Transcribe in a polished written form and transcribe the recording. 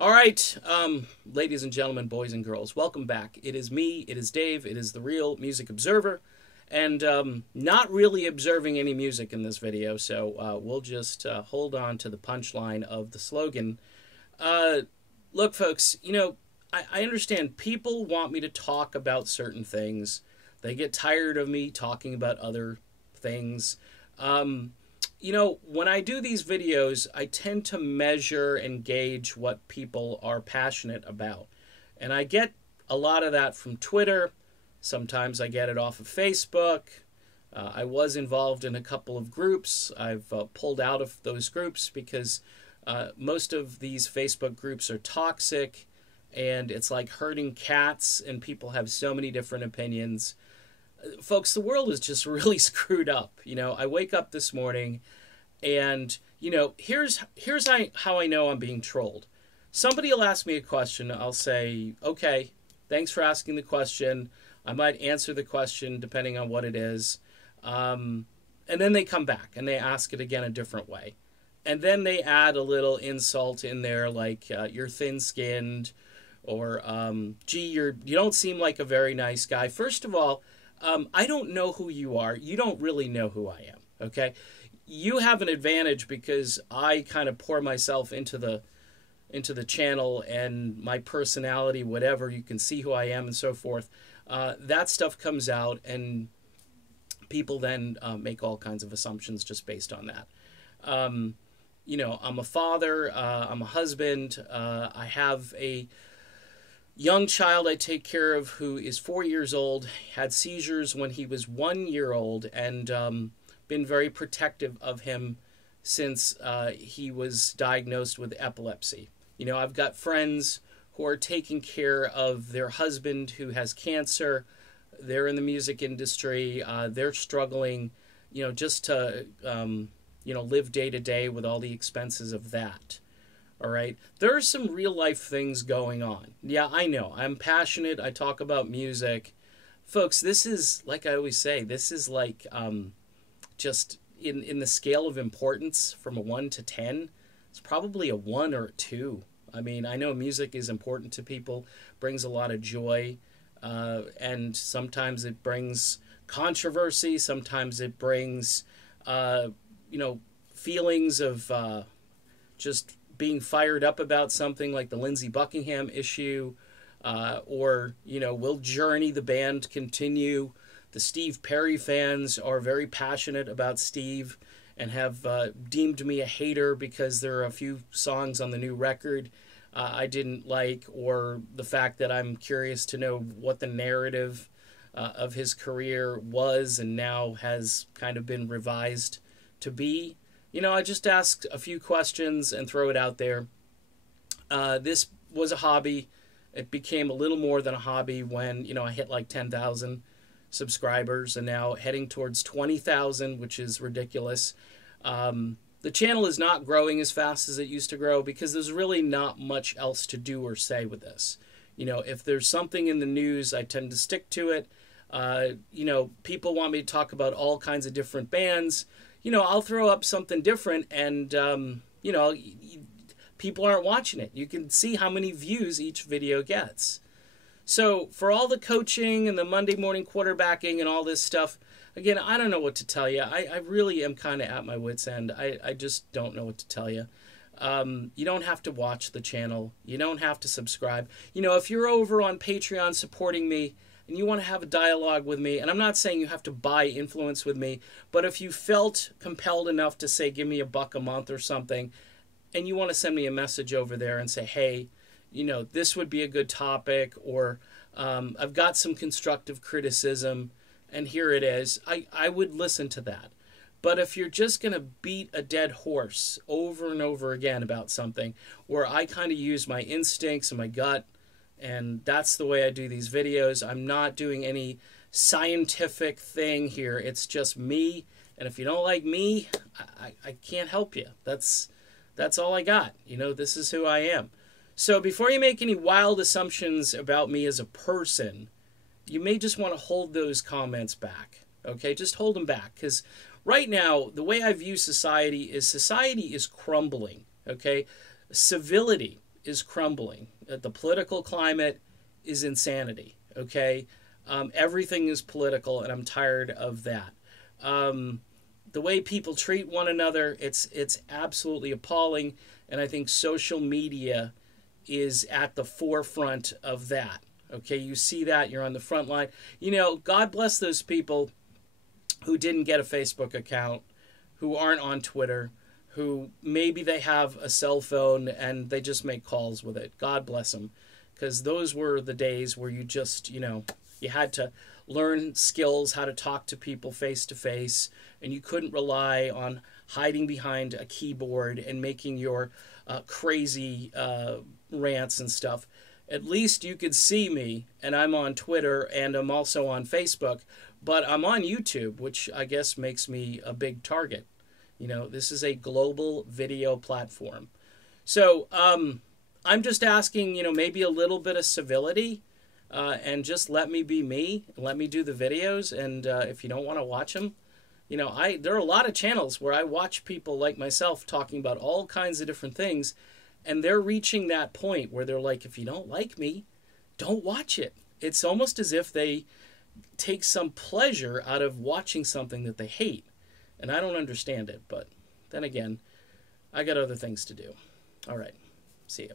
All right, ladies and gentlemen, boys and girls, welcome back. It is me, it is Dave, it is the Real Music Observer, and not really observing any music in this video, so we'll just hold on to the punchline of the slogan. Uh, Look, folks, I understand people want me to talk about certain things. They get tired of me talking about other things. Um, when I do these videos, I tend to measure and gauge what people are passionate about. And I get a lot of that from Twitter. Sometimes I get it off of Facebook. I was involved in a couple of groups. I've pulled out of those groups because most of these Facebook groups are toxic and it's like herding cats, and people have so many different opinions. Folks, the world is just really screwed up. I wake up this morning and, here's how I know I'm being trolled. Somebody will ask me a question. I'll say, okay, thanks for asking the question. I might answer the question depending on what it is. And then they come back and they ask it again a different way. And then they add a little insult in there like, you're thin-skinned, or, gee, you don't seem like a very nice guy. First of all, I don't know who you are. You don't really know who I am, okay? You have an advantage because I kind of pour myself into the channel and my personality, whatever. You can see who I am and so forth. That stuff comes out, and people then make all kinds of assumptions just based on that. I'm a father. I'm a husband. I have a young child I take care of who is 4 years old, had seizures when he was 1 year old, and been very protective of him since he was diagnosed with epilepsy. I've got friends who are taking care of their husband who has cancer. They're in the music industry. They're struggling, just to, live day to day with all the expenses of that. All right. There are some real life things going on. Yeah, I know. I'm passionate. I talk about music. Folks, this is, like I always say, this is like just in the scale of importance from a 1 to 10, it's probably a 1 or a 2. I mean, I know music is important to people, brings a lot of joy, and sometimes it brings controversy. Sometimes it brings, feelings of just being fired up about something like the Lindsey Buckingham issue, or, will Journey, the band, continue? The Steve Perry fans are very passionate about Steve and have deemed me a hater because there are a few songs on the new record I didn't like, or the fact that I'm curious to know what the narrative of his career was and now has kind of been revised to be. I just ask a few questions and throw it out there. This was a hobby. It became a little more than a hobby when, I hit like 10,000 subscribers, and now heading towards 20,000, which is ridiculous. The channel is not growing as fast as it used to grow because there's really not much else to do or say with this. If there's something in the news, I tend to stick to it. People want me to talk about all kinds of different bands. I'll throw up something different, and, people aren't watching it. You can see how many views each video gets. So for all the coaching and the Monday morning quarterbacking and all this stuff, again, I don't know what to tell you. I really am kind of at my wit's end. I just don't know what to tell you. You don't have to watch the channel. You don't have to subscribe. If you're over on Patreon supporting me, and you want to have a dialogue with me, and I'm not saying you have to buy influence with me, but if you felt compelled enough to say, give me $1 a month or something, and you want to send me a message over there and say, hey, this would be a good topic, or I've got some constructive criticism, and here it is, I would listen to that. But if you're just going to beat a dead horse over and over again about something, where I kind of use my instincts and my gut, and that's the way I do these videos. I'm not doing any scientific thing here. It's just me. And if you don't like me, I can't help you. That's all I got. This is who I am. So before you make any wild assumptions about me as a person, you may just want to hold those comments back. Okay, just hold them back. Because right now, the way I view society is crumbling. Okay, civility is crumbling. The political climate is insanity, okay? Everything is political, and I'm tired of that. The way people treat one another, it's absolutely appalling, and I think social media is at the forefront of that. Okay, you see that, you're on the front line. You know, God bless those people who didn't get a Facebook account, who aren't on Twitter, who maybe they have a cell phone and they just make calls with it. God bless them. Because those were the days where you just, you know, you had to learn skills, how to talk to people face to face, and you couldn't rely on hiding behind a keyboard and making your crazy rants and stuff. At least you could see me, and I'm on Twitter, and I'm also on Facebook, but I'm on YouTube, which I guess makes me a big target. You know, this is a global video platform. So I'm just asking, you know, maybe a little bit of civility, and just let me be me, let me do the videos, and if you don't want to watch them, you know, there are a lot of channels where I watch people like myself talking about all kinds of different things, and they're reaching that point where they're like, if you don't like me, don't watch it. It's almost as if they take some pleasure out of watching something that they hate. And I don't understand it, but then again, I got other things to do. All right, see you.